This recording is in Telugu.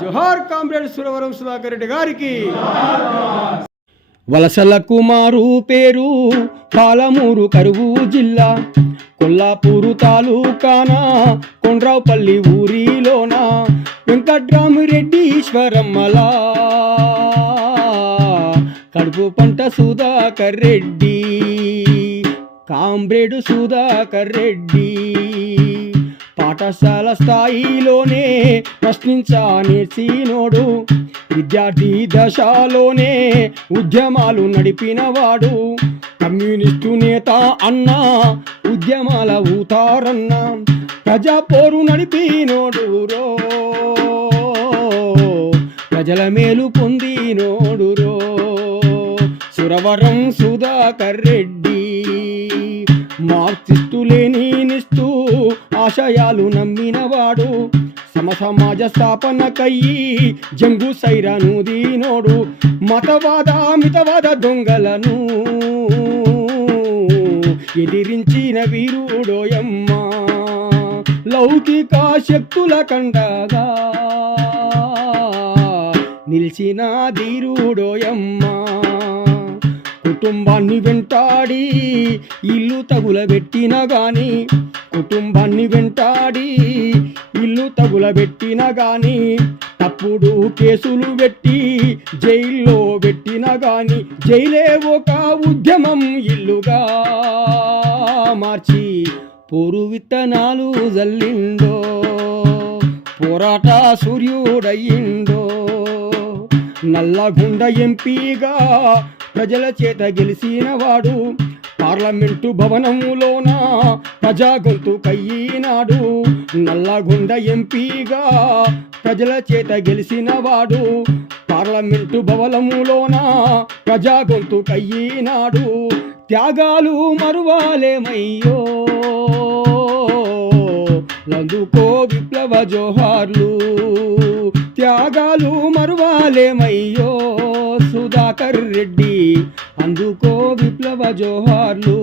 జోహార్ కామ్రేడ్ సురవరం సుధాకర్ రెడ్డి గారికి. వలసల కుమారు పేరు పాలమూరు కరువు జిల్లా కొల్లాపూరు తాలూకాన కొండ్రావుపల్లి ఊరిలోన వెంకట్రామిరెడ్డి ఈశ్వరమ్మలా కడుపు పంట సుధాకర్ రెడ్డి కామ్రేడు సుధాకర్ రెడ్డి పాఠశాల స్థాయిలోనే ప్రశ్నించా నేర్చినోడు విద్యార్థి దశలోనే ఉద్యమాలు నడిపినవాడు కమ్యూనిస్టు నేత అన్న ఉద్యమాల ఊతారన్న ప్రజా పోరు నడిపినోడు రో ప్రజల మేలు పొందినోడు రో సురవరం సుధాకర్ రెడ్డి మార్క్సిస్టులేని నిస్తూ ఆశయాలు నమ్మినవాడు సమాజ స్థాపనకయ్యి జంగు సైరాను దీనోడు మతవాద మితవాద దొంగలను ఎదిరించిన వీరుడోయమ్మ లౌకిక శక్తుల కండగా నిలిచిన ధీరుడోయమ్మ కుటుంబాన్ని వెంటాడి ఇల్లు తగులబెట్టిన గాని కుటుంబాన్ని వెంటాడి ఇల్లు తగులబెట్టిన గాని తప్పుడు కేసులు పెట్టి జైల్లో పెట్టిన గాని జైలే ఒక ఉద్యమం ఇల్లుగా మార్చి పోరు విత్తనాలు జల్లిండో పోరాట సూర్యుడయ్యిండో నల్లగొండ ఎంపీగా ప్రజల చేత గెలిచినవాడు పార్లమెంటు భవనములోన ప్రజా గొంతుకయ్యినాడు నల్లగొండ ఎంపీగా ప్రజల చేత గెలిచినవాడు పార్లమెంటు భవనములోన ప్రజా గొంతుకయ్యినాడు త్యాగాలు మరువాలేమయ్యో లందుకో విప్లవ జోహార్లు త్యాగాలు మరువాలేమయ్యో సుధాకర్ రెడ్డి అందుకో విప్లవ జోహార్లు.